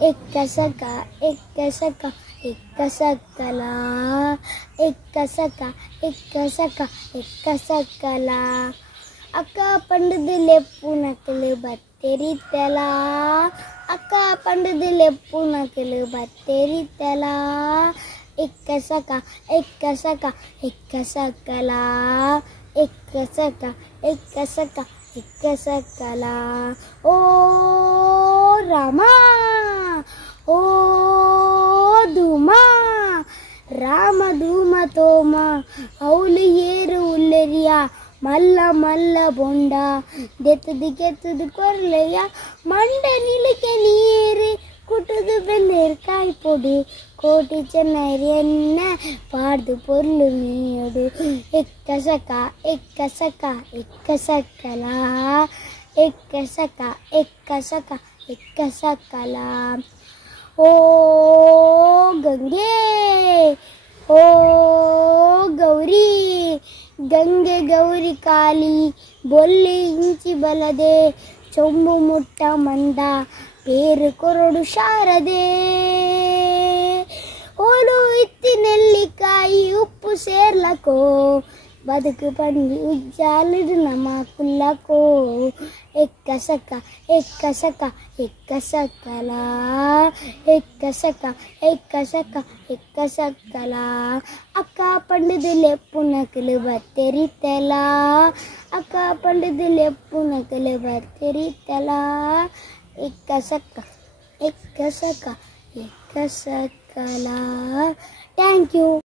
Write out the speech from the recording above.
ಎಕ್ಕಸಕ ಎಕ್ಕಸಕ ಎಕ್ಕಸಕಲ ಎಕ್ಕಸಕ ಎಕ್ಕಸಕ ಎಕ್ಕಸಕಲ ಅಕ್ಕ ಪಂಡದಿಲೆಪ್ಪು ನಕಲು ಬತ್ತೆರಿತಲ ಅಕ್ಕ ಪಂಡದಿಲೆಪ್ಪು ನಕಲು ಬತ್ತೆರಿತಲ ಎಕ್ಕಸಕ ಎಕ್ಕಸಕ ಎಕ್ಕಸಕಲ ಎಕ್ಕಸಕ ಎಕ್ಕಸಕ ಎಕ್ಕಸಕಲ ಓ ರಾಮ ಓ ಧೂಮ ರಾಮ ಧೂಮ ತೋಮ ಅವಳು ಏರು ಉಲ್ಲೆರಿಯ ಮಲ್ಲ ಮಲ್ಲ ಬೊಂಡ ದೆತ್ತದು ಕೆತ್ತದು ಕೊರ್ಲೆಯ ಮಂಡ ನಿಲಕ್ಕೆ ನೀರು ಕುಟುದು ಬೆನ್ನೇರು ಕಾಯಿ ಪೊಡಿ ಕೋಟಿ ಚೆನ್ನೈರಿ ಎನ್ನ ಪಾಡ್ದು ಪೊರ್ಲು ಮೇಡು ಎಕ್ಕಸಕ ಎಕ್ಕಸಕ ಎಕ್ಕಸಕಲ ಎಕ್ಕಸಕ ಎಕ್ಕಸಕ ಎಕ್ಕಸಕಲ ಓ ಗಂಗೆ ಓ ಗೌರಿ ಗಂಗೆ ಗೌರಿ ಕಾಲಿ ಬೊಲ್ಲೆ ಇಂಚಿ ಬಲದೆ ಚೊಂಬು ಮುಟ್ಟ ಮಂದ ಪೇರು ಕೊರಡು ಶಾರದೆ ಓಲು ಇತ್ತಿ ನೆಲ್ಲಿಕಾಯಿ ಉಪ್ಪು ಸೇರ್ಲಕೋ ಬದುಕು ಪಂಡಿ ಉಜ್ಜಾಲಿಡು ನಮ್ಮ ಕುಲ್ಲಕೋ ಎಕ್ಕಸಕ ಎಕ್ಕಸಕ ಎಕ್ಕಸಕಲ ಎಕ್ಕಸಕ ಎಕ್ಕಸಕ ಎಕ್ಕಸಕಲ ಅಕ್ಕ ಪಂಡದಿಲೆಪ್ಪು ನಕಲು ಬತ್ತೆರಿತಲ ಅಕ್ಕ ಪಂಡದಿಲೆಪ್ಪು ನಕಲು ಬತ್ತೆರಿತಲ ಎಕ್ಕಸಕ ಎಕ್ಕಸಕ ಎಕ್ಕಸಕಲ ಥ್ಯಾಂಕ್ ಯು.